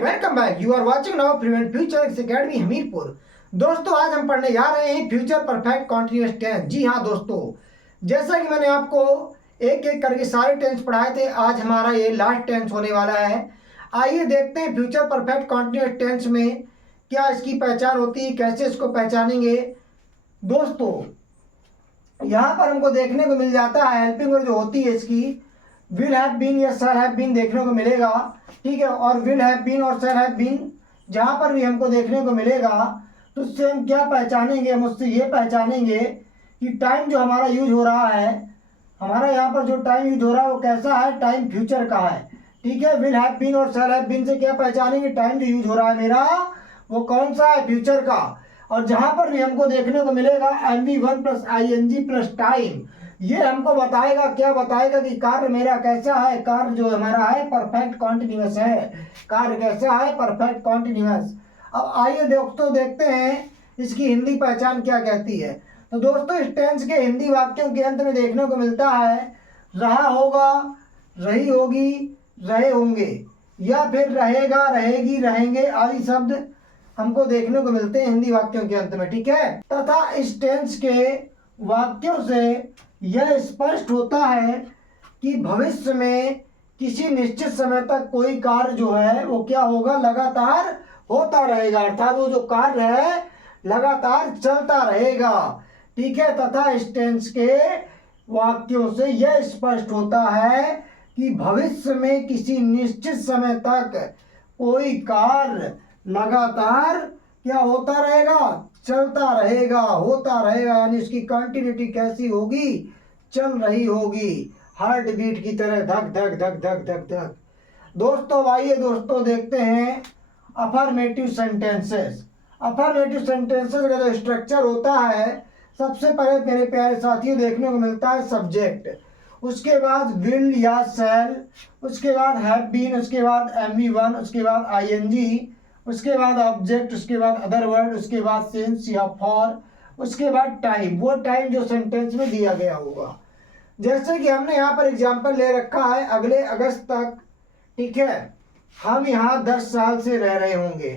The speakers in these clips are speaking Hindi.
Welcome back. You are watching now prevent future academy Hamirpur. दोस्तों आज हम पढ़ने जा रहे हैं फ्यूचर परफेक्ट कॉन्टिन्यूअस टेंस। जी हाँ दोस्तों, जैसा कि मैंने आपको एक एक करके सारे टेंस पढ़ाए थे, आज हमारा ये लास्ट टेंस होने वाला है। आइए देखते हैं फ्यूचर परफेक्ट कॉन्टिन्यूअस टेंस में क्या इसकी पहचान होती है, कैसे इसको पहचानेंगे। दोस्तों यहाँ पर हमको देखने को मिल जाता है हेल्पिंग वर्ब जो होती है इसकी विल हैव बीन या शैल हैव बीन देखने को मिलेगा, ठीक है। और विल हैव बीन और शैल हैव बीन जहाँ पर भी हमको देखने को मिलेगा तो उससे हम क्या पहचानेंगे, हम उससे ये पहचानेंगे कि टाइम जो हमारा यूज हो रहा है, हमारा यहाँ पर जो टाइम यूज हो रहा है वो कैसा है, टाइम फ्यूचर का है, ठीक है। विल हैव बीन और शैल हैव बीन से क्या पहचानेंगे, टाइम जो यूज हो रहा है मेरा वो कौन सा है, फ्यूचर का। और जहाँ पर भी हमको देखने को मिलेगा MV1 plus ING plus time, ये हमको बताएगा, क्या बताएगा कि कार्य मेरा कैसा है, कार्य जो हमारा है परफेक्ट कॉन्टिन्यूअस है, कार्य कैसा है, परफेक्ट कॉन्टिन्यूअस। अब आइए दोस्तों देखते हैं इसकी हिंदी पहचान क्या कहती है। तो दोस्तों इस टेंस के हिंदी वाक्यों के अंत में देखने को मिलता है रहा होगा, रही होगी, रहे होंगे, या फिर रहेगा, रहेगी, रहेंगे आदि शब्द हमको देखने को मिलते हैं हिंदी वाक्यों के अंत में, ठीक है। तथा इस टेंस के वाक्यों से यह स्पष्ट होता है कि भविष्य में किसी निश्चित समय तक कोई कार्य जो है वो क्या होगा, लगातार होता रहेगा, अर्थात वो जो कार्य है लगातार चलता रहेगा, ठीक है। तथा इस टेंस के वाक्यों से यह स्पष्ट होता है कि भविष्य में किसी निश्चित समय तक कोई कार्य लगातार क्या होता रहेगा, चलता रहेगा, होता रहेगा, यानी इसकी कंटिन्यूटी कैसी होगी, चल रही होगी, हार्ट बीट की तरह धक धक धक धक धक धक। दोस्तों आइए दोस्तों देखते हैं अफर्मेटिव सेंटेंसेस। अफर्मेटिव सेंटेंसेस का जो स्ट्रक्चर होता है, सबसे पहले मेरे प्यारे साथियों देखने को मिलता है सब्जेक्ट, उसके बाद विल या शैल, उसके बाद हैव बीन, उसके बाद MV1, उसके बाद ING, उसके बाद ऑब्जेक्ट, उसके बाद अदर वर्ड, उसके बाद सिंस या फॉर, उसके बाद टाइम, वो टाइम जो सेंटेंस में दिया गया होगा। जैसे कि हमने यहाँ पर एग्जांपल ले रखा है अगले अगस्त तक, ठीक है, हम यहाँ 10 साल से रह रहे होंगे,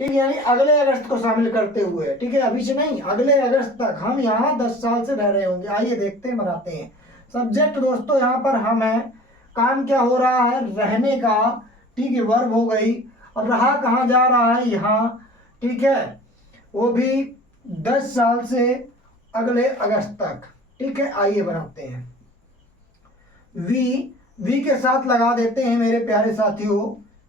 ठीक है, यानी अगले अगस्त को शामिल करते हुए, ठीक है, अभी से नहीं, अगले अगस्त तक हम यहाँ 10 साल से रह रहे होंगे। आइए देखते हैं, बनाते हैं। सब्जेक्ट दोस्तों यहाँ पर हम है, काम क्या हो रहा है, रहने का, ठीक है, वर्ब हो गई, और रहा कहाँ जा रहा है, यहाँ, ठीक है, वो भी 10 साल से अगले अगस्त तक, ठीक है। आइए बनाते हैं। वी के साथ लगा देते हैं मेरे प्यारे साथियों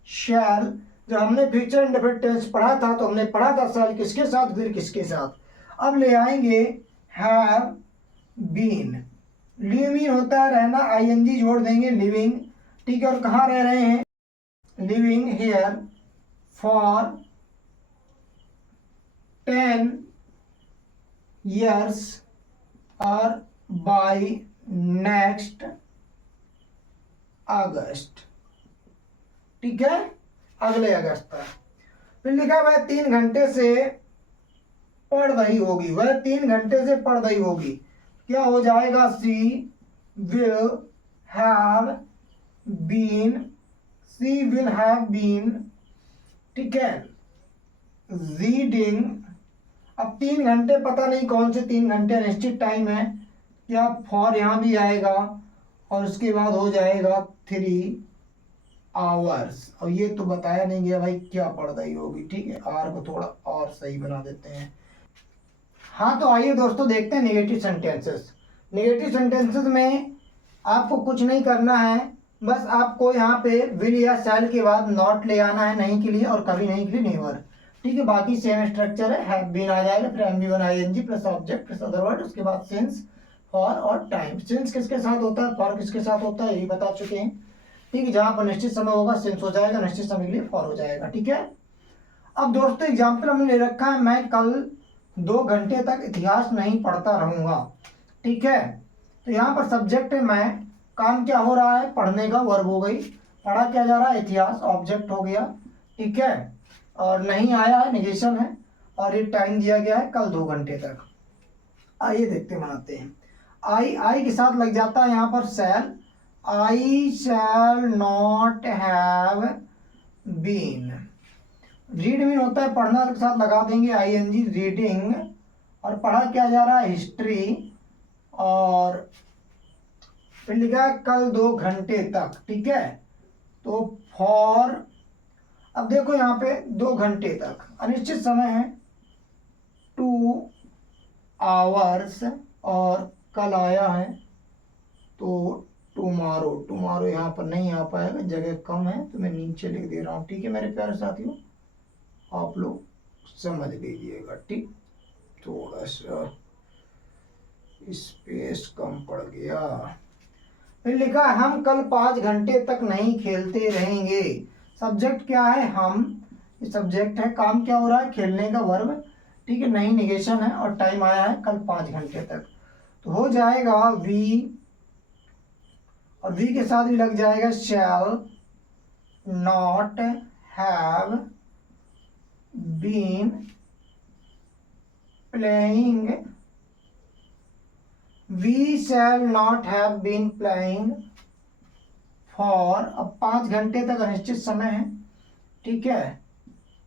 शैल। जब हमने फ्यूचर इंडेफिनिट टेंस पढ़ा था तो हमने पढ़ा था शैल किसके साथ, फिर किसके साथ। अब ले आएंगे हैव बीन। लिविंग होता है रहना, ING जोड़ देंगे लिविंग, ठीक है। और कहाँ रह रहे हैं, लिविंग हियर फॉर 10 years और बाय नेक्स्ट अगस्त, ठीक है, अगले अगस्त तक। फिर लिखा वह 3 घंटे से पढ़ रही होगी, वह 3 घंटे से पढ़ रही होगी, क्या हो जाएगा, she will have been, she will have been, ठीक है, रीडिंग। अब 3 घंटे पता नहीं कौन से 3 घंटे, निश्चित टाइम है, क्या फॉर यहाँ भी आएगा, और उसके बाद हो जाएगा 3 आवर्स। और ये तो बताया नहीं गया भाई क्या पढ़ रही होगी, ठीक है, आर को थोड़ा और सही बना देते हैं। हाँ तो आइए दोस्तों देखते हैं नेगेटिव सेंटेंसेस। नेगेटिव सेंटेंसेस में आपको कुछ नहीं करना है, बस आपको यहाँ पे विल या शैल के बाद नॉट ले आना है, नहीं के लिए, और कभी नहीं के लिए नेवर, ठीक है। बाकी सेम स्ट्रक्चर है, हैव बीन आ जाएगा, फिर MV1 ING plus object plus other word, उसके बाद सिंस, फॉर और टाइम। सिंस किसके साथ होता है, फॉर किसके साथ होता है, यही बता चुके हैं, ठीक है। जहाँ पर निश्चित समय होगा सिंस हो जाएगा, निश्चित समय के लिए फॉर हो जाएगा, ठीक है। अब दोस्तों एग्जाम्पल हमने ले रखा है, मैं कल 2 घंटे तक इतिहास नहीं पढ़ता रहूंगा, ठीक है। तो यहाँ पर सब्जेक्ट है मैं, काम क्या हो रहा है, पढ़ने का, वर्ब हो गई, पढ़ा क्या जा रहा है, इतिहास, ऑब्जेक्ट हो गया, ठीक है, और नहीं आया है, निगेशन है, और ये टाइम दिया गया है कल 2 घंटे तक। आइए देखते बनाते हैं। आई के साथ लग जाता है यहाँ पर shall, I shall not have been. Read mean होता है पढ़ना, के साथ लगा देंगे आईएनजी, रीडिंग, और पढ़ा क्या जा रहा है, हिस्ट्री, और फिर लिखा है कल 2 घंटे तक, ठीक है। तो फॉर, अब देखो यहाँ पे 2 घंटे तक अनिश्चित समय है, 2 आवर्स, और कल आया है तो टुमारो। टुमारो यहाँ पर नहीं आ पाएगा, जगह कम है तो मैं नीचे लिख दे रहा हूँ, ठीक है मेरे प्यारे साथियों, आप लोग समझ लीजिएगा, ठीक। थोड़ा सा स्पेस कम पड़ गया। फिर लिखा हम कल 5 घंटे तक नहीं खेलते रहेंगे। सब्जेक्ट क्या है, हम, ये सब्जेक्ट है, काम क्या हो रहा है, खेलने का वर्ब, ठीक है, नहीं निगेशन है, और टाइम आया है कल 5 घंटे तक। तो हो जाएगा वी, और वी के साथ भी लग जाएगा shall not have been playing, we shall not have been playing for, अब 5 घंटे तक अनिश्चित समय है, ठीक है,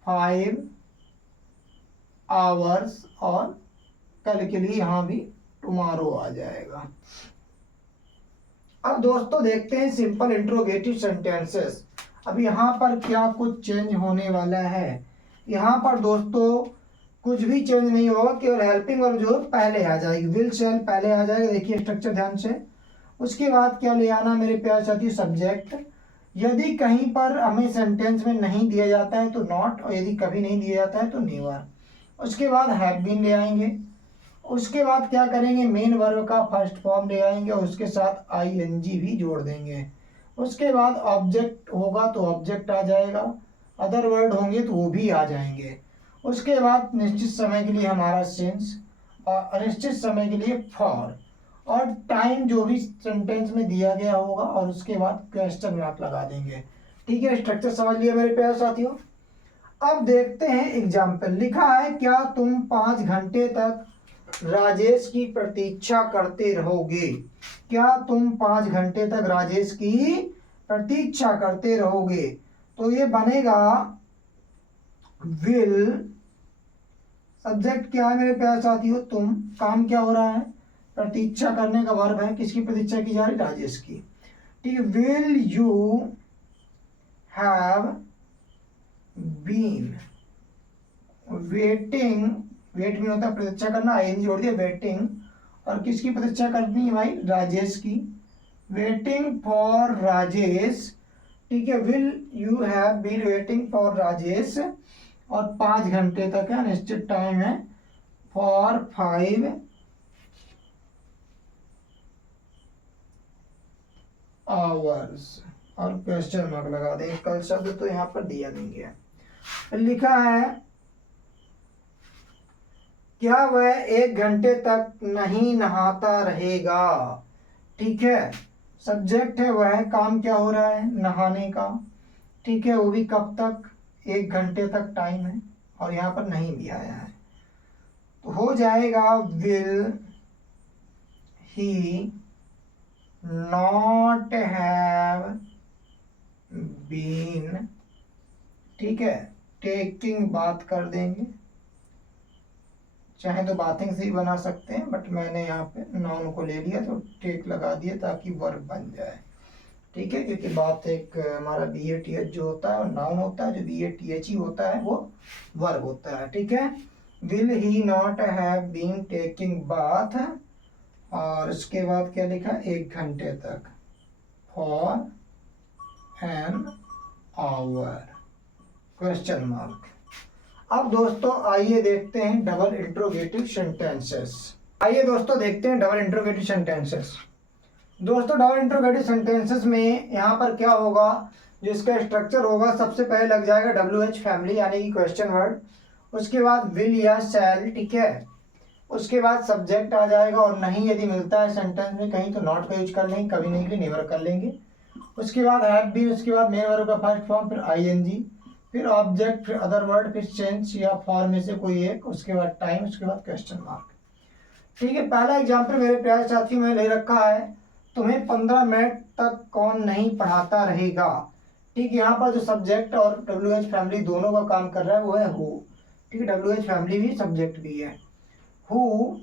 5 आवर्स, और कल के लिए यहाँ भी टुमारो आ जाएगा। अब दोस्तों देखते हैं सिंपल इंट्रोगेटिव सेंटेंसेस। अब यहाँ पर क्या कुछ चेंज होने वाला है, यहाँ पर दोस्तों कुछ भी चेंज नहीं होगा, केवल हेल्पिंग वर्ब जो पहले आ जाएगी, विल शैल पहले आ जाएगा, देखिए स्ट्रक्चर ध्यान से। उसके बाद क्या ले आना मेरे प्यारे साथी, सब्जेक्ट। यदि कहीं पर हमें सेंटेंस में नहीं दिया जाता है तो नॉट, और यदि कभी नहीं दिया जाता है तो नेवर। उसके बाद हैव बीन ले आएंगे। उसके बाद क्या करेंगे, मेन वर्ब का फर्स्ट फॉर्म ले आएंगे और उसके साथ आईएनजी भी जोड़ देंगे। उसके बाद ऑब्जेक्ट होगा तो ऑब्जेक्ट आ जाएगा, अदर वर्ड होंगे तो वो भी आ जाएंगे। उसके बाद निश्चित समय के लिए हमारा सिंस, और अनिश्चित समय के लिए फॉर, और टाइम जो भी सेंटेंस में दिया गया होगा, और उसके बाद क्वेश्चन मार्क लगा देंगे, ठीक है। स्ट्रक्चर समझ लिया मेरे प्यारे साथियों। अब देखते हैं एग्जाम्पल। लिखा है क्या तुम 5 घंटे तक राजेश की प्रतीक्षा करते रहोगे। क्या तुम 5 घंटे तक राजेश की प्रतीक्षा करते रहोगे, तो ये बनेगा विल, सब्जेक्ट क्या है मेरे प्यारे साथियों, तुम, काम क्या हो रहा है, प्रतीक्षा करने का वर्ब है, किसकी प्रतीक्षा की जा रही, राजेश की, ठीक है। Will you have been waiting, wait में होता है प्रतीक्षा करना, आईएनजी जोड़ दिया, वेटिंग, और किसकी प्रतीक्षा करनी है भाई, राजेश की, वेटिंग फॉर राजेश, ठीक है। Will you have been waiting for Rajesh, और 5 घंटे तक है, निश्चित टाइम है, फॉर 5 आवर्स, और क्वेश्चन मार्क लगा देंगे, कल शब्द तो यहाँ पर दिया नहीं गया। लिखा है क्या वह 1 घंटे तक नहीं नहाता रहेगा, ठीक है। सब्जेक्ट है वह, काम क्या हो रहा है, नहाने का, ठीक है, वो भी कब तक, 1 घंटे तक टाइम है, और यहाँ पर नहीं भी आया है, तो हो जाएगा will he not have been, ठीक है, टेकिंग बात कर देंगे, चाहे तो बाथिंग से ही बना सकते हैं, बट मैंने यहाँ पे नाउन को ले लिया तो टेक लगा दिया ताकि वर्ब बन जाए, ठीक है, क्योंकि बात एक हमारा BATH जो होता है और नाउन होता है, जो BATHE होता है वो वर्ब होता है, ठीक है। Will he not have been taking bath, और उसके बाद क्या लिखा, 1 घंटे तक, for an hour, question mark. अब दोस्तों आइए देखते हैं डबल इंट्रोगेटिव सेंटेंसेस। आइए दोस्तों देखते हैं डबल इंट्रोगेटिव सेंटेंसेस। दोस्तों डबल इंट्रोगेटिव सेंटेंसेस में यहाँ पर क्या होगा, जिसका स्ट्रक्चर होगा, सबसे पहले लग जाएगा WH फैमिली यानी कि क्वेश्चन वर्ड, उसके बाद विल या शैल, ठीक है, उसके बाद सब्जेक्ट आ जाएगा, और नहीं यदि मिलता है सेंटेंस में कहीं तो नॉट का यूज कर लेंगे, कभी नहीं के लिए नेवर कर लेंगे। उसके बाद हैव बीन, उसके बाद मेन वर्ब का फर्स्ट फॉर्म, फिर आईएनजी, फिर ऑब्जेक्ट, फिर अदर वर्ड, फिर सेंस या फॉर्म में से कोई एक, उसके बाद टाइम, उसके बाद क्वेश्चन मार्क, ठीक है। पहला एग्जाम्पल मेरे प्यारे साथियों में ले रखा है, तुम्हें 15 मिनट तक कौन नहीं पढ़ाता रहेगा, ठीक है, यहाँ पर जो सब्जेक्ट और डब्ल्यू एच फैमिली दोनों का काम कर रहा है वो है हु। ठीक है, डब्ल्यू एच फैमिली भी सब्जेक्ट भी है। Who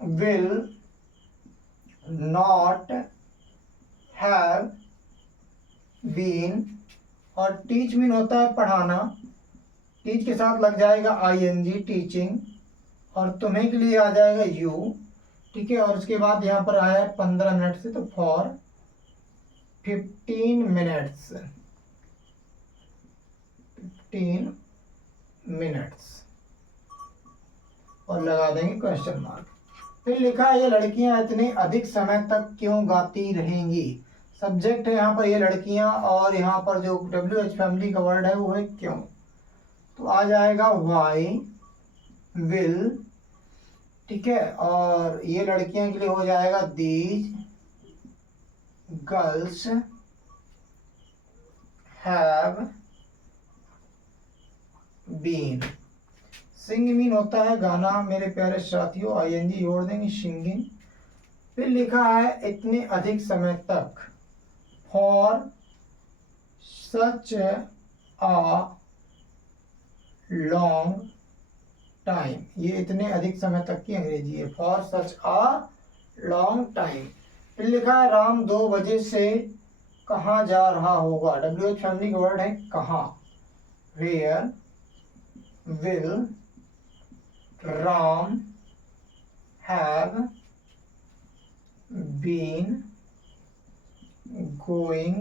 will not have been, और टीच मीन होता है पढ़ाना, टीच के साथ लग जाएगा आईएनजी टीचिंग, और तुम्हें के लिए आ जाएगा यू। ठीक है, और उसके बाद यहाँ पर आया 15 मिनट से, तो फॉर 15 मिनट्स, 15 मिनट्स, और लगा देंगे क्वेश्चन मार्क। फिर लिखा है ये लड़कियां इतने अधिक समय तक क्यों गाती रहेंगी। सब्जेक्ट है यहाँ पर ये लड़कियां, और यहाँ पर जो डब्ल्यू एच फैमिली का वर्ड है वो है क्यों, तो आ जाएगा वाई विल। ठीक है, और ये लड़कियां के लिए हो जाएगा these girls have been. Sing mean होता है गाना मेरे प्यारे साथियों, आईएनजी जोड़ देंगे सिंगिंग। फिर लिखा है इतने अधिक समय तक, for such a long time, ये इतने अधिक समय तक की अंग्रेजी है, for such a long time. फिर लिखा है राम 2 बजे से कहाँ जा रहा होगा। डब्ल्यू एच फैमिली का वर्ड है कहाँ, where will Ram have been going.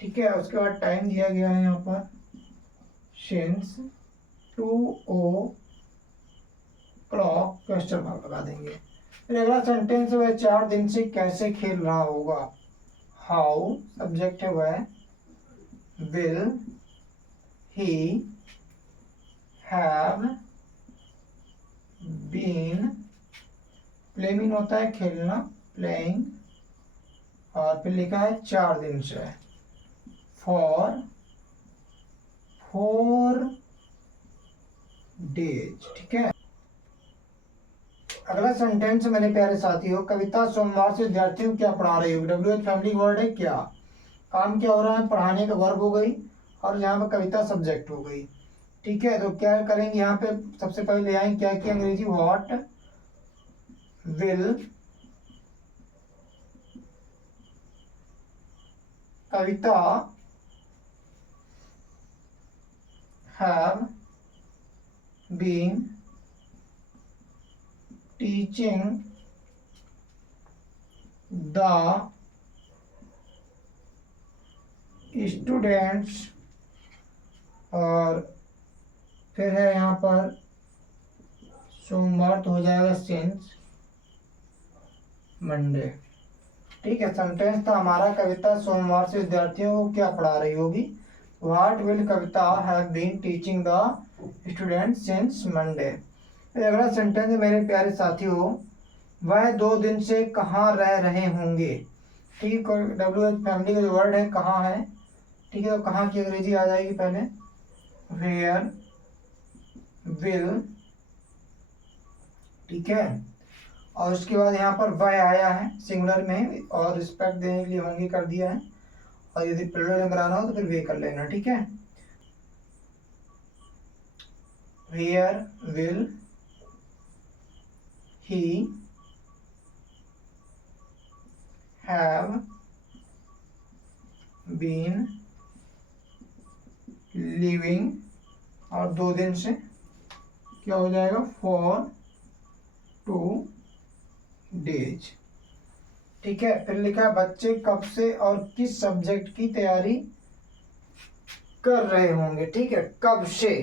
ठीक है, उसके बाद टाइम दिया गया है यहाँ पर सिंस 2 o'clock, क्वेश्चन मार्क लगा देंगे। फिर अगला सेंटेंस है वह 4 दिन से कैसे खेल रहा होगा। हाउ सब्जेक्ट है वह, will he have been, play mean होता है खेलना, प्लेइंग, और फिर लिखा है 4 दिन से, फॉर 4 डेज। ठीक है, अगला सेंटेंस मेरे प्यारे साथियों, कविता सोमवार से विद्यार्थियों क्या पढ़ा रही होगी। डब्ल्यू एच फैमिली वर्ड है क्या, काम क्या हो रहा है, पढ़ाने का वर्ब हो गई, और यहाँ पर कविता सब्जेक्ट हो गई। ठीक है, तो क्या करेंगे यहाँ पे, सबसे पहले ले आएंगे क्या की Angrezi, what will Kavita have been teaching the students, और फिर है यहाँ पर सोमवार तो हो जाएगा सिंस मंडे। ठीक है, सेंटेंस था हमारा कविता सोमवार से विद्यार्थियों को क्या पढ़ा रही होगी। What will Kavita have been teaching the student since Monday. अगला सेंटेंस मेरे प्यारे साथियों, वह 2 दिन से कहाँ रह रहे होंगे। ठीक, और डब्ल्यू एच फैमिली का जो वर्ड है कहाँ है। ठीक है, तो कहाँ की अंग्रेजी आ जाएगी पहले, वेयर विल। ठीक है, और उसके बाद यहाँ पर वह आया है सिंगुलर में, और रिस्पेक्ट देने के लिए होंगे कर दिया है, और यदि प्लूरल में बनाना हो तो फिर वे कर लेना। ठीक है, where will he have been living, और 2 दिन से क्या हो जाएगा, फॉर 2 डेज। ठीक है, फिर लिखा है बच्चे कब से और किस सब्जेक्ट की तैयारी कर रहे होंगे। ठीक है, कब से,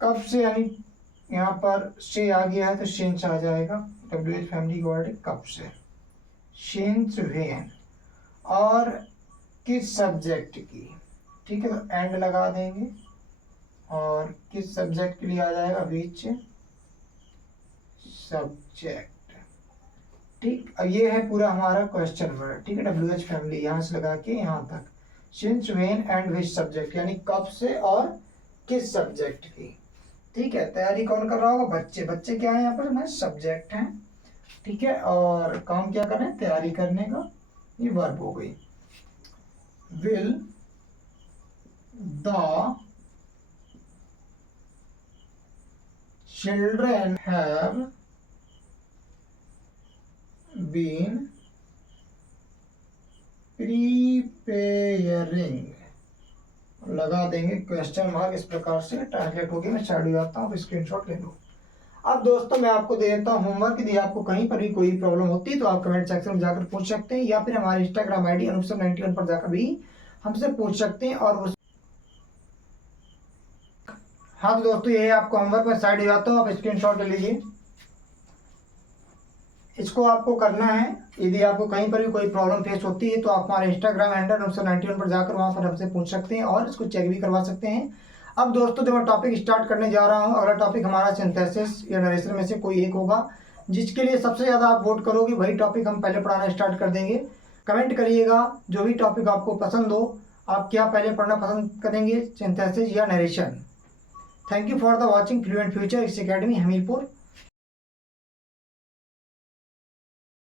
कब से यानी यहाँ पर से आ गया है तो सिंस आ जाएगा, डब्ल्यू एच फैमिली वर्ड है कब से, सिंस व्हेन, और किस सब्जेक्ट की। ठीक है, तो एंड लगा देंगे, और किस सब्जेक्ट के लिए आ जाएगा, विच सब्जेक्ट। ठीक, अब ये है पूरा हमारा क्वेश्चन वर्ड। ठीक है, डब्ल्यू एच फैमिली यहाँ से लगा के यहाँ तक, since when and which subject, यानी कब से और किस सब्जेक्ट की। ठीक है, तैयारी कौन कर रहा होगा, बच्चे। बच्चे क्या है यहाँ पर, हमारे सब्जेक्ट हैं। ठीक है, और काम क्या कर रहे हैं, तैयारी करने का, ये वर्ब हो गई। Will The children have been preparing, लगा देंगे क्वेश्चन मार्क, इस प्रकार से ट्रांसलेट होगी। मैं साइड हो जाता हूँ, स्क्रीनशॉट ले लो। अब दोस्तों मैं आपको दे देता हूँ होमवर्क। यदि आपको कहीं पर भी कोई प्रॉब्लम होती है तो आप कमेंट सेक्शन में जाकर पूछ सकते हैं, या फिर हमारे इंस्टाग्राम आईडी अनुपसर91 पर जाकर भी हमसे पूछ सकते हैं। और उस हाँ तो दोस्तों ये आपको होमवर्क में साइड हो जाता हूँ, आप स्क्रीनशॉट ले लीजिए। इसको आपको करना है। यदि आपको कहीं पर भी कोई प्रॉब्लम फेस होती है तो आप हमारे इंस्टाग्राम हैंडल अनुपसर91 पर जाकर वहाँ पर हमसे पूछ सकते हैं और इसको चेक भी करवा सकते हैं। अब दोस्तों जब मैं टॉपिक स्टार्ट करने जा रहा हूँ, अगला टॉपिक हमारा सिंथेसिस या नरेशन में से कोई एक होगा। जिसके लिए सबसे ज़्यादा आप वोट करोगे वही टॉपिक हम पहले पढ़ाना स्टार्ट कर देंगे। कमेंट करिएगा जो भी टॉपिक आपको पसंद हो, आप क्या पहले पढ़ना पसंद करेंगे, सिंथेसिस या narration. Thank you for the watching fluent future इस अकेडमी हमीरपुर।